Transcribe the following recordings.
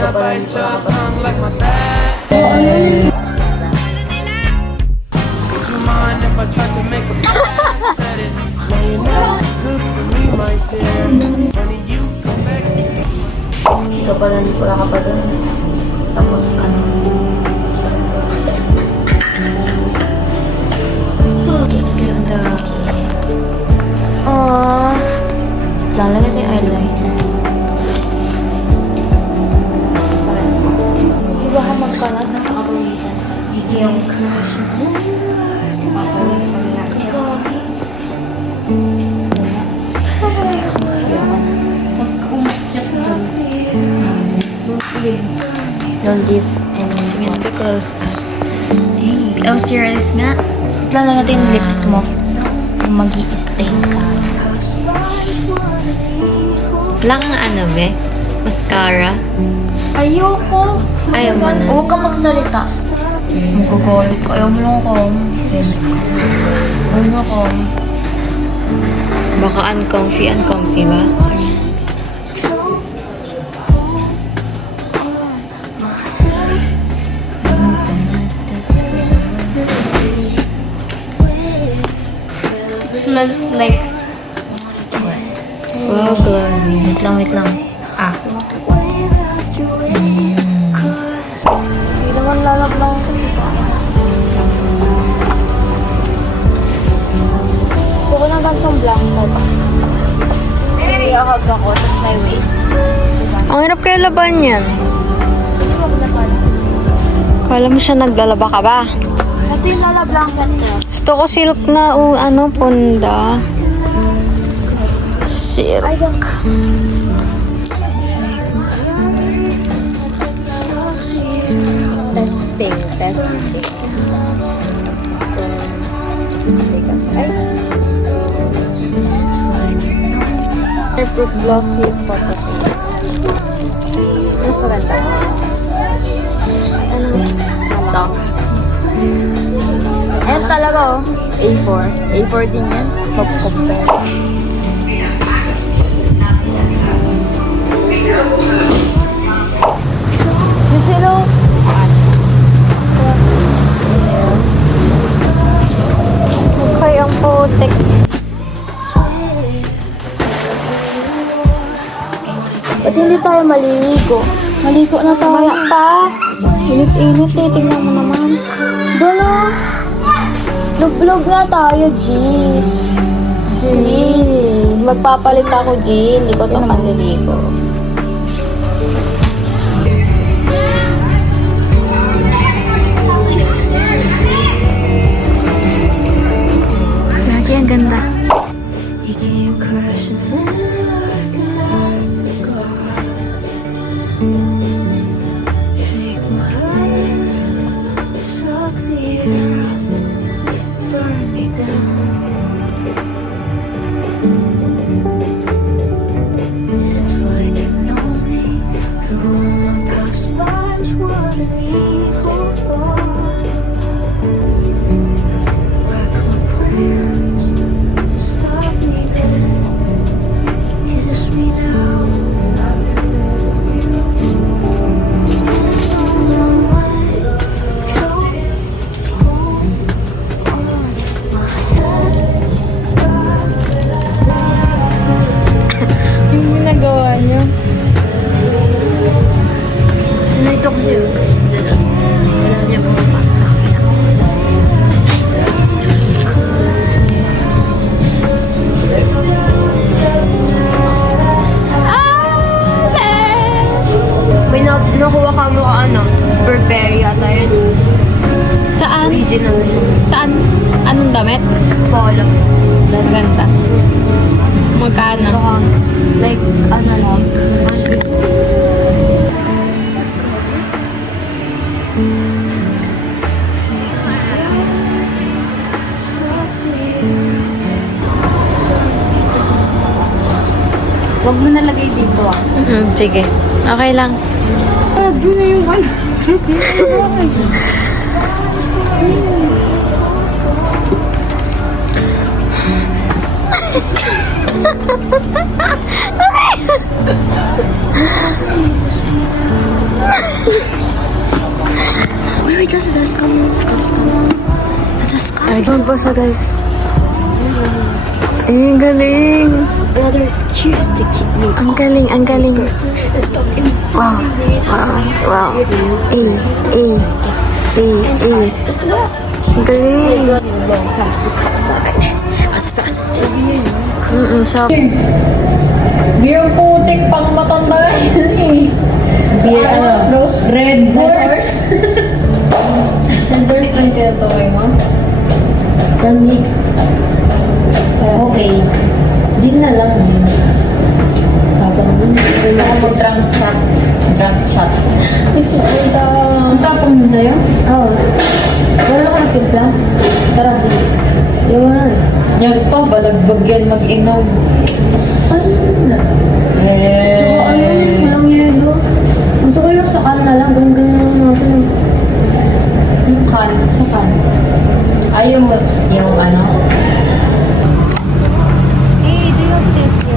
I bite your tongue like my back. Would you mind if I tried to make a pass at it? No, you're not good for me, my dear. Funny you come back to me. Ikaw pala, hindi pala ka pa dun. Tapos ano. Ganda. Aww. Lalagay tayo eyeliner. Iba ka magkalat, nakakapawisan ka. Iki yung crush mo. Nakapawisan na. Ikaw. Ayaw na. Pagka-umakyat dun. Don't leave anyone because oh serious nga. Lalagay natin yung lips mo. Yung mag-i-stain sa akin. Wala kang ano, be? Mascara? Ayoko. Ayaw mo na. Huwag kang magsalita. Magagalit ka. Ayaw mo lang ako. Ayaw mo ako. Baka uncomfy ba? Sorry. Smells like... Wow, glossy. Wait lang. Ah. Hindi naman lalablang ko. Gusto ko ng gantong blanket. Hindi ako ako, tapos may weight. Ang hirap kayo laban yan. Kala mo siya naglalaba ka ba? Ito yung lala blanket ko. Gusto ko silk na punda. Silk. I don't... Testing. Airproof glossy photo. Mas maganda. Ano? Ito. Ayan talaga oh. A4. A4 din yan. So, compare. Yung silo. Okay, ang putik. Ba't hindi tayo maliligo? Maligo na tayo. Kaya pa. Init-init eh. Tingnan mo naman. Doon na. Lug-lug na tayo, G. Magpapalit ako, G. Hindi ko ito panliligo. Lagi ang ganda. Nakuha ka mo ano? Burberry ata yun. Saan? Original siya. Saan? Anong damit? Polo. Maganda. Magkano? Saka, like, ano lang. Huwag mo nalagay dito ah. Sige. Okay lang. Doon na yung one. Ay, don't basa, guys. Eh, galing. Another excuse to keep me Ang galing, ang galing. and stop Wow, wow, wow. Eh, eh, eh. as well. Ang galing. Running along past the cops line as fast as this. So, Beer putik pang matanda yun eh. Beer, Rose Red Horse. Red Horse lang kaya ito kayo mo? Lamig. Okay. Din na lang yun. Tapos nun, wala ako mag-drunk shot. Drunk shot. Gusto ko ito. Ang tapang mo sa'yo? Oo. Wala ka nagtimpla? Tara, sige. Yun. Yan pa, balagbag yan mag-inom. Ano na? Tsaka ayun, walang yelo. Gusto ko yung sa kan na lang, ganyan natin. Yung kan, sa kan. Ay, yung ano? hey, do you have this, yo?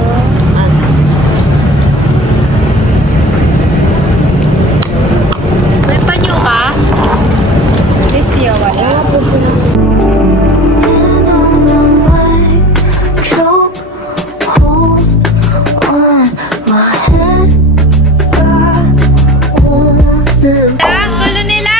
May panyo ka? This, yo, wala. Ang gulo nila!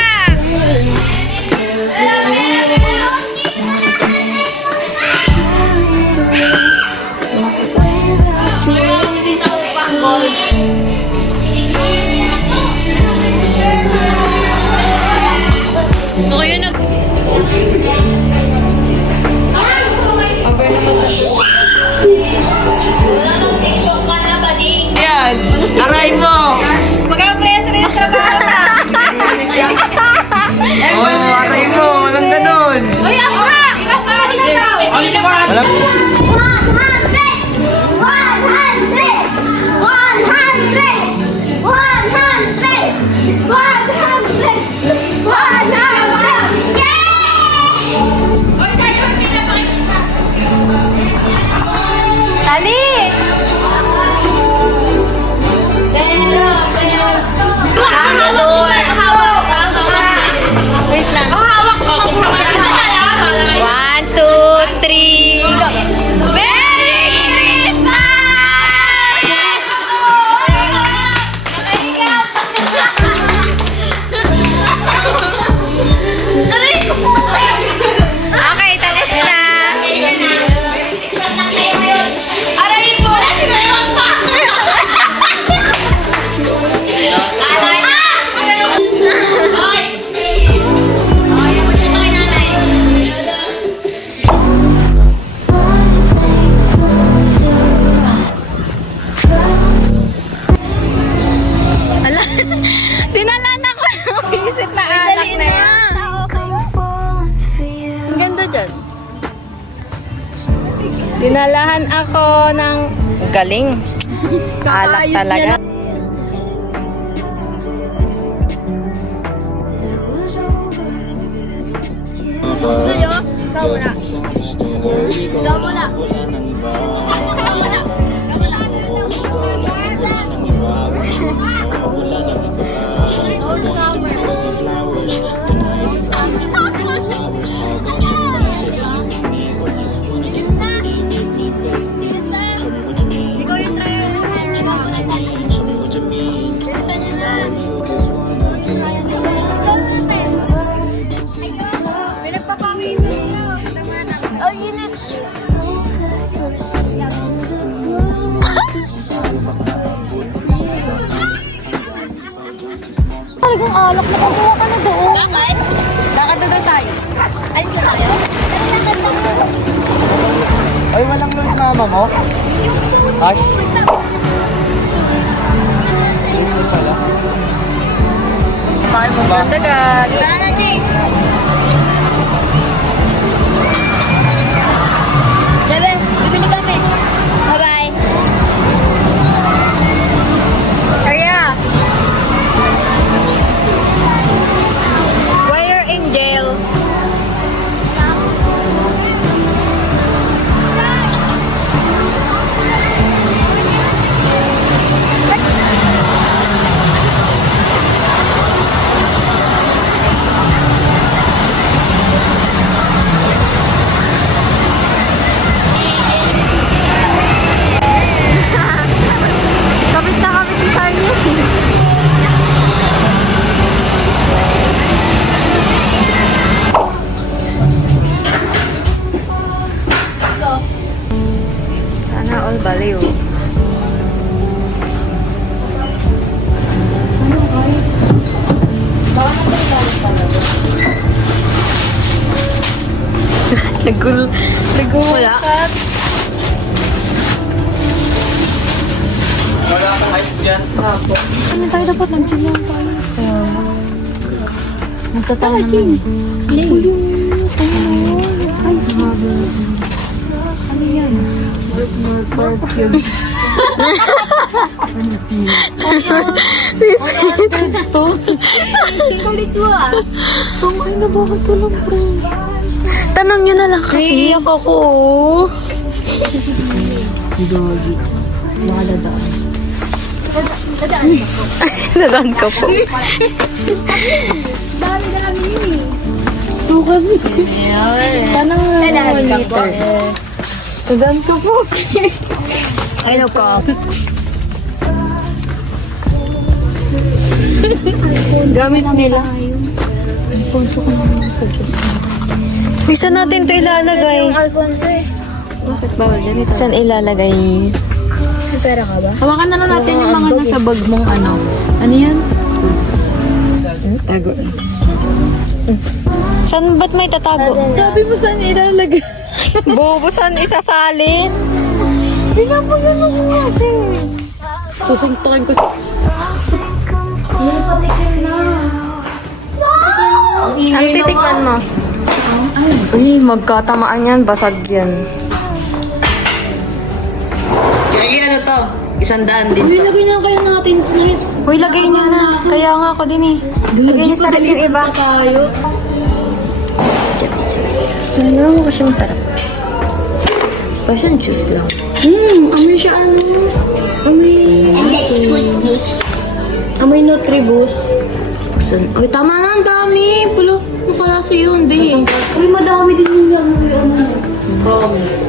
So kayo nag... Wala mag-tiktok ka na, pading. Yan! Aray mo! Mag-press-press ka ba? Oh, aray mo! Walang ganun! Uy, ako na! Kasama na daw! Walang... 100! Dali! Wait lang. Hawak ko. 1, 2, 3, go! Merry Okay, tapos na. Aray mo! Ala, dinalan ako ng visit na alak na yan. Ang ganda dyan. Dinalahan ako ng galing. Alak talaga. Ikaw muna. Ikaw muna. Ikaw muna. Ikaw yung trial ng hair. Bilisan niyo na. May nagpapamili. Oh, init. Talagang alak na kumuha ka na doon. Bakit? Lakad na doon tayo. Alis na tayo? Lakad na. Ay, walang load mama mo? Ay? Hindi pala. Kumain mo ba? Tagal. Tara na, Jay. Bebe, bibili kami. Bye-bye. Arya. Why you're in jail? Wala. Wala akong ice dyan. Ano tayo dapat nag-gym tayo? Magtatawa naman. Ano yan? Perfume. Ito. Kulit mo ah. Ay, nabakit ko lang, bro. Tanong nyo na lang kasi. Naiiyak ako. Doggy. Baka dadaan. Naran ka po. Dami-dami yun eh. Tukan. Tanong Dadaan ka po. Dadaan ka po. Ano ka? Gamit nila. Uy, saan natin ito ilalagay? Alfonso eh. Bakit bawal yan? Saan ilalagay? May pera ka ba? Hawakan na lang natin yung mga nasa bag mong ano. Ano yan? Tago. Saan ba't may tatago? Sabi mo saan ilalagay? Bobo, saan isasalin? Pinapunan mo natin. Susuntukin ko sa... May patikim na. Ang titikman mo? Uy, magkatamaan yan. Basag yan. Lagi ano to? 100 din to. Uy, lagay na kayo natin. Uy, lagay niyo na. Kaya nga ako din eh. Lagay niyo sa rep yung iba. Tayo. Sana mo kasi masarap. Passion juice lang. Amoy siya ano? Amoy... Amoy Nutriboost. Ay, tama na, ang dami. Pulo, makalasa yun, be. Uy, madami din yung ano. Promise.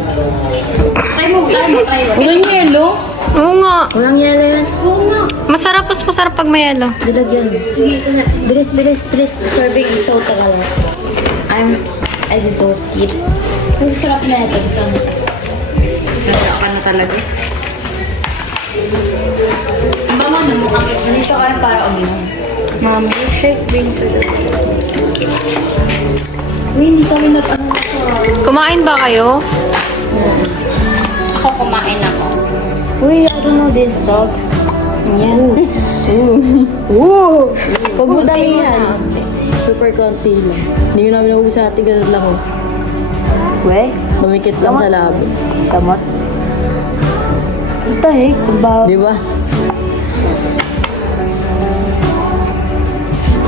Try mo, try mo. Walang yelo? Oo nga. Walang yelo yan. Oo nga. Masarap, mas masarap pag may yelo. Dilagyan. Sige, ito na. Bilis. Serving is so tagal. I'm exhausted. Yung sarap na ito. Gusto mo. Nagkaka ka na talaga. Ang bango na mo kami. Nandito kayo para uminom. Mami, shake brings it. Uy, hindi kami nag-ano na to. Kumain ba kayo? Ako kumain ako. Uy, I don't know these dogs. Yan. Huwag mo damihan. Super konti lang. Hindi mo namin naubos sa ating ganun lang. Oh. We, dumikit lang sa labo. Kamot. Ito eh, kumbaw. Di ba?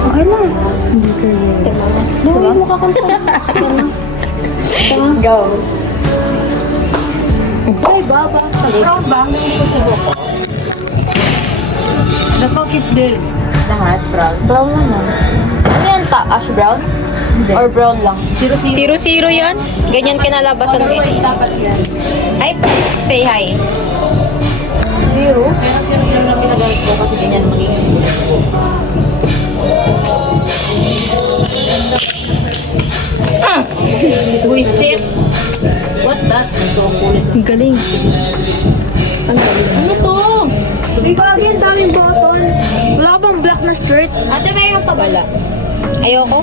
Okay lang. Hindi ka yun. Hindi mo kakanta. Go. Ay, baba. Brown ba? The fuck is this? Lahat brown. Brown lang na. Ano yan ta? Ash brown? Or brown lang? Zero. 0-0 yan? Ganyan kinalabasan din. Dapat yan. Ay, say hi. Zero? Pero zero na pinagalit ko kasi ganyan magiging. Buisit. What that? Ito ang kulis. Ang galing. Ang galing. Ano to? Uy, bagay, ang daming bottle. Wala ka bang black na skirt? Ate, mayroon pa ba? Wala. Ayoko.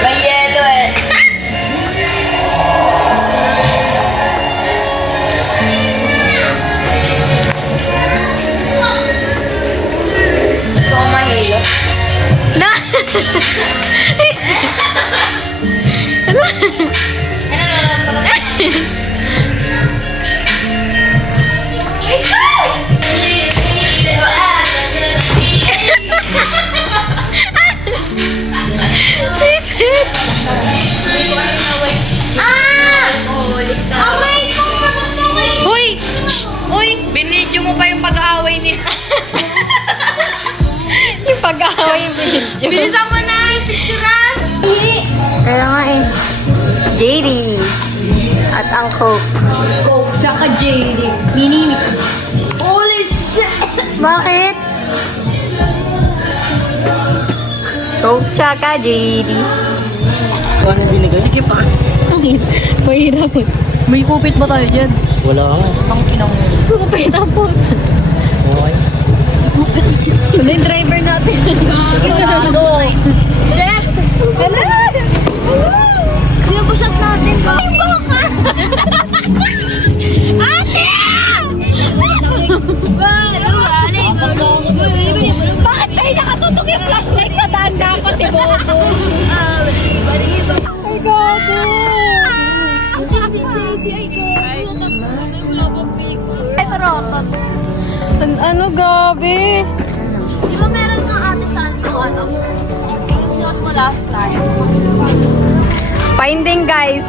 May yelo eh. Gusto ko mahilo. Na! Uy! Shh! Uy! Binidyo mo pa yung pag-aaway nila. Yung pag-aaway yung binidyo. Bilisan mo na! Picturean! Kaya nga eh. JD. At ang Coke. Coke, tsaka JD. Mini. Holy shit! Bakit? Coke tsaka JD. Ano yung binigay? Sige pa. Mahirap. May kupit ba tayo dyan? Wala ka. Ang pinang Kupit ang puto. Okay. Wala yung driver natin. Jet! Hello! Sino po shot natin? Ay, baka! Ate! Bakit kayo nakatutok yung flashlight sa daan dapat, eh, bobo? Ay, gago! Ay, tarotot. Ano, gabi? Di ba meron kang ate Santo, ano? Yung suot mo last time. Finding, guys.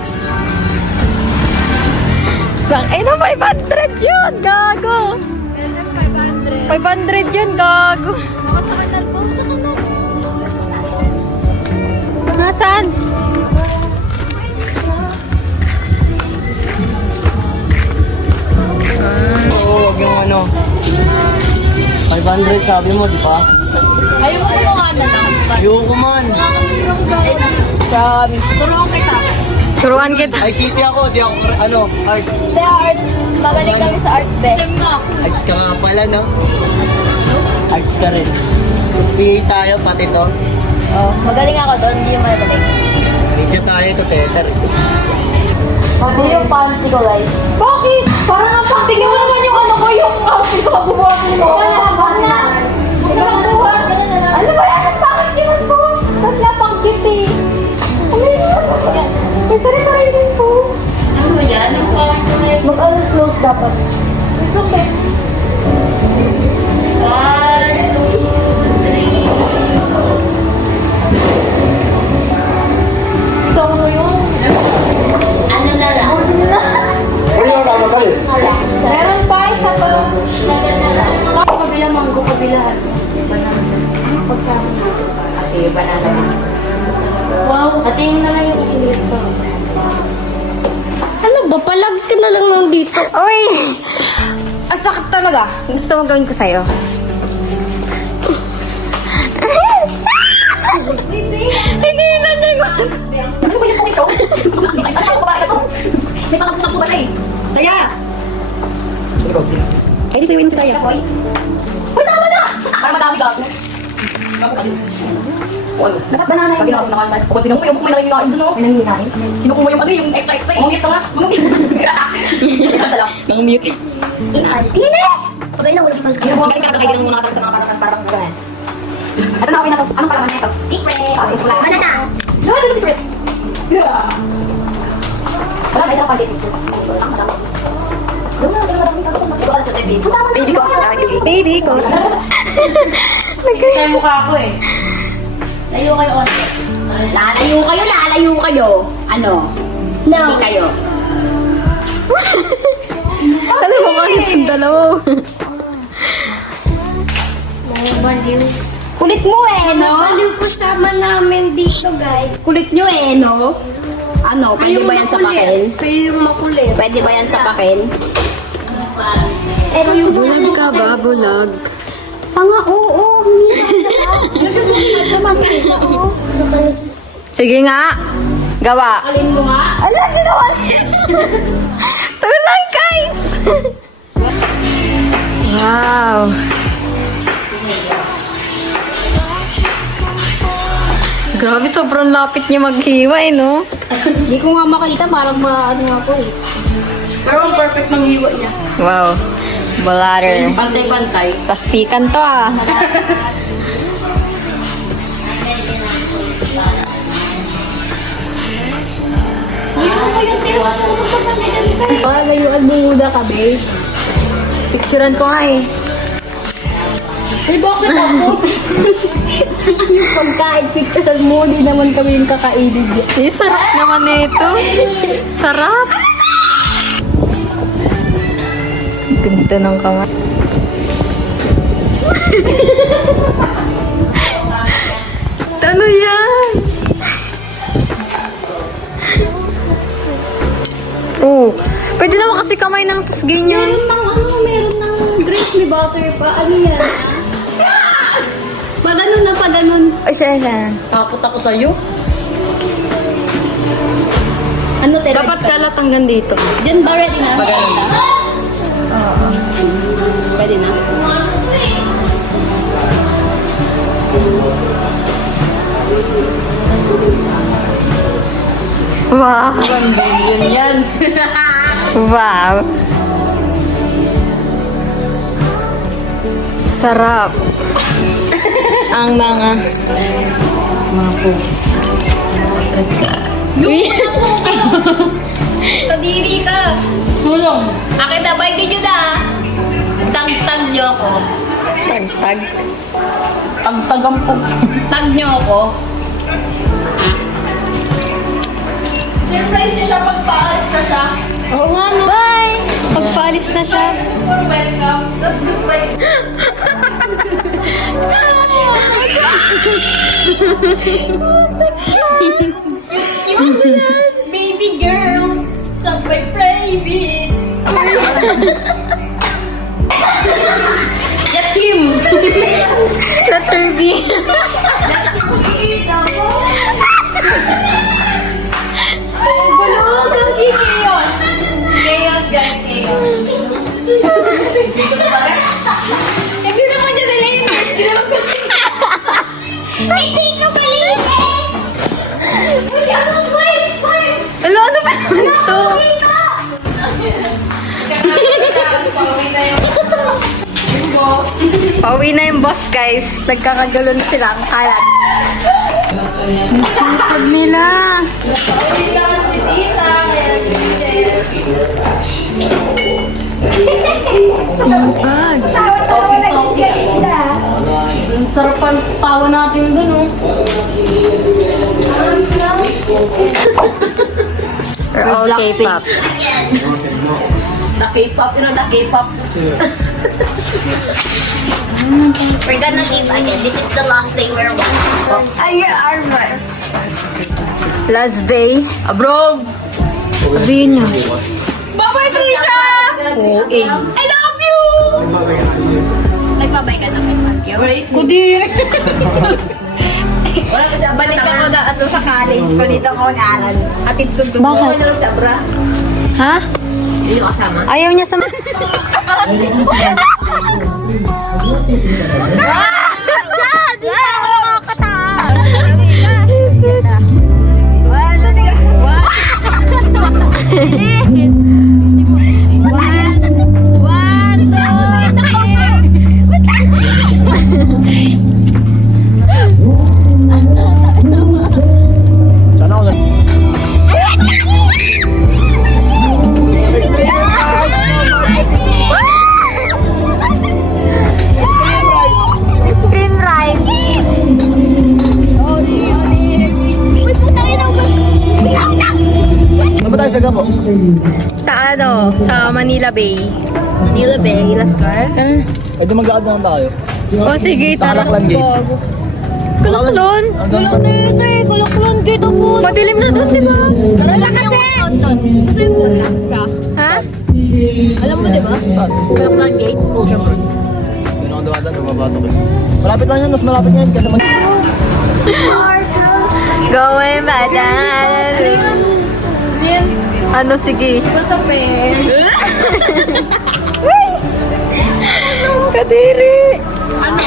Eh, no, 500 yun, gago. 500. 500 yun, gago. Bakit sa kanal po? Sa kanal. Nasaan? Oo, wag yung ano. 500 sabi mo, di ba? Ayaw mo gumawa na lang. Ayoko man. Promise. Turuan kita. Turuan kita. ICT ako, di ako, ano, arts. Sa arts. Babalik kami sa arts day. Arts ka nga pala, no? Arts ka rin. STA tayo, pati to. Oh, magaling ako doon. Hindi yung magaling. Medyo tayo ito, Tether. Hindi yung panty ko, guys. Bakit? Parang ang panty ko naman yung ano ko, yung panty ko. Bubuhat mo. Wala ka ba na? Bubuhat ka na lang. Ano ba yan? Ang pangit yun po. Tapos na pangkit eh. Ano yun? Kaya sari-sari din po. Ano ba yan? Ang pangit ko na yun. Mag-close dapat. Okay. 1, 2, 3. Ikaw mo yun. Ano na lang? Meron pa isa pa. Kabila manggo, kabila. Kasi yung banana. Wow, hatiin na lang yung itinit ko. Ano ba? Palag ka na lang nang dito. Uy! Ang sakit talaga. Gusto mo gawin ko sa'yo? Hindi lang yung... Ano ba yung po ito? May sakit ako ba ito? May pangasunap po ba siya eh? Saya! Ay, di sa'yo si Saya. Uy, tama na! Para madami ka ako. Dapat banana yun. Pag nakakanta. Pag sino mo yung may nakikinain doon, no? May nakikinain? Sino mo yung ano yung extra extra? Mamamute ka nga. Mamamute. Nang-mute. Hindi! Pagay na, wala kitang skin. Huwag ka kakaigin ng mga katang sa mga parang gano'n. Ito na, okay na to. Anong palaman niya ito? Secret! Ano na? Ano na secret? Wala, may isang pandit. Baby ko. Baby ko. Sa mukha ko eh. Layo kayo, onte. Lalayo kayo. Ano? No. Hindi kayo. Alam mo ba itong dalawa? Kulit mo eh, no? Baliw kasama namin dito, guys. Kulit nyo eh, no? Ano, pwede ba yan sa pakin? Kayo yung makulit. Pwede ba yan sa pakin? Bulag ka ba? Bulag. Panga, oo. Sige nga. Gawa. Alin mo nga? Ala, ginawa niya. Tulang, guys. Wow. Grabe, sobrang lapit niya maghiwa eh, no? Hindi ko nga makita, parang ano ako eh. Pero ang perfect ng hiwa niya. Wow. Bladder. Pantay-pantay. Plastikan to ah. Layuan mo muna kami. Picturean ko nga eh. Ay, bakit ako? Yung pagkain, picturean mo, di naman kami yung kakainin. Eh, sarap naman nito. Sarap. Ganda ng kamay. Ano yan? Oh, pwede naman kasi kamay ng tas ganyan. Meron ng grapes, may butter pa. Ano yan? Paganon na, paganon. Ay, siya. Takot ako sa'yo. Ano, te? Dapat kalat hanggang dito. Diyan ba ready na? Paganon. Ready na? Wow. 1 billion yan. Wow. Sarap. Ang mga po. Uy. Kadiri ka. Tulong. Akin na, bay din yun ah. Tag nyo ako. Tagtag. Tagtagang po. Tag nyo ako. Ah. Surprise niya siya pag paalis ka siya. Oo nga, no. Bye! Pagpaalis na siya. For welcome. Not goodbye. Baby girl, sabay private. Yatim. Letter B. Ang gulo, gagi chaos. Chaos, guys, chaos. Hindi naman niya nilinis. Hindi naman hindi ko malinis. Ano ba naman ito? Pauwi na yung boss, guys. Nagkakagulo na sila ang kalat. Pag nila. Pag. Ang sarap ang tawa natin dun, oh. Or all K-pop. The K-pop, you know the K-pop. We're gonna leave again. This is the last day we're watching. Ay, alright. Last day. Abroad! Sabihin niyo. Bye-bye, Trisha! Okay. I love you! Nagbabay ka na kay Matthew. Kudir! Wala kasi balik ako na ato sa college. Palit ako mag-aaral. Atid sundo. Bakit? Ano na si Abra? Ha? Hindi ko kasama. Ayaw niya sa... Sana ako lang. Extreme ride. Uy, puta ina ba? Saan ba tayo sa Gapo? Sa ano? Sa Manila Bay. Manila Bay, Lascar. Ay, di mag-aad naman tayo. O sige, Sa tara. Kalaklan Gate. Kalaklon. Hanggang Ito eh, kulaklon dito po. Madilim na doon, di ba? Tara lang kasi. Gusto yung punta. Ha? Alam mo, di ba? saan? Kalaklan Gate. Oo, syempre. Hindi na ako dumadaan, bumabasok eh. Malapit lang yan, mas malapit yan kasi mag... Going back down. Ano, sige. Basta fair. Kadiri. Ano?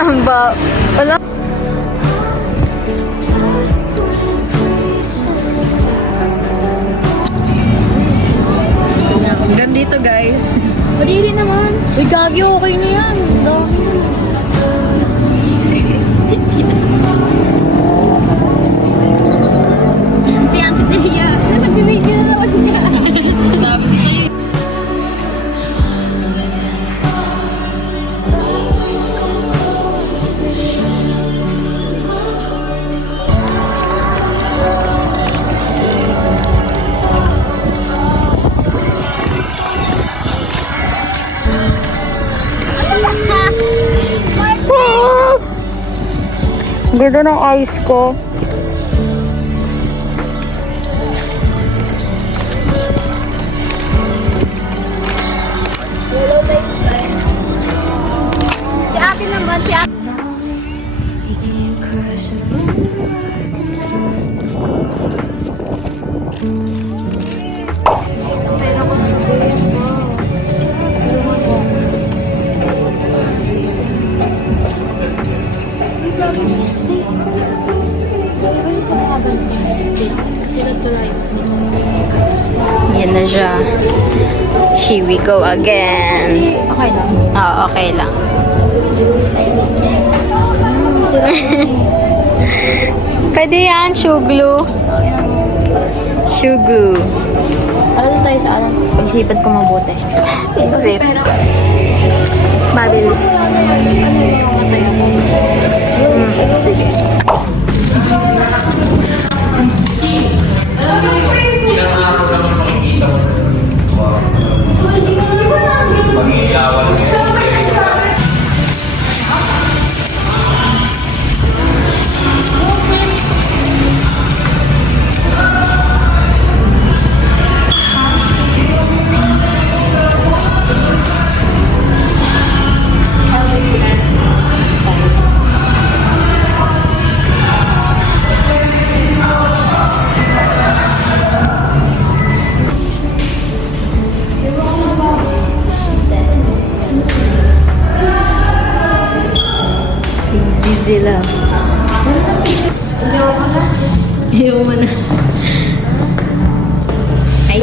Ang ba... Wala. Gandito, guys. Madiri naman. Uy, gagi, okay na yan. Dami. Si Auntie Tia. Nagbibigyan na naman niya. Sabi kasi. Ganda ng eyes ko. Si Ate naman, si Ate. Yan na siya. Here we go again. Okay lang. Oo, okay lang. Pwede yan, shuglu. Shugu. Tara doon tayo sa ano. Pag-isipan ko mabuti. Isip. Mabilis. Sige. Easy lang. Ayaw mo na. Ay,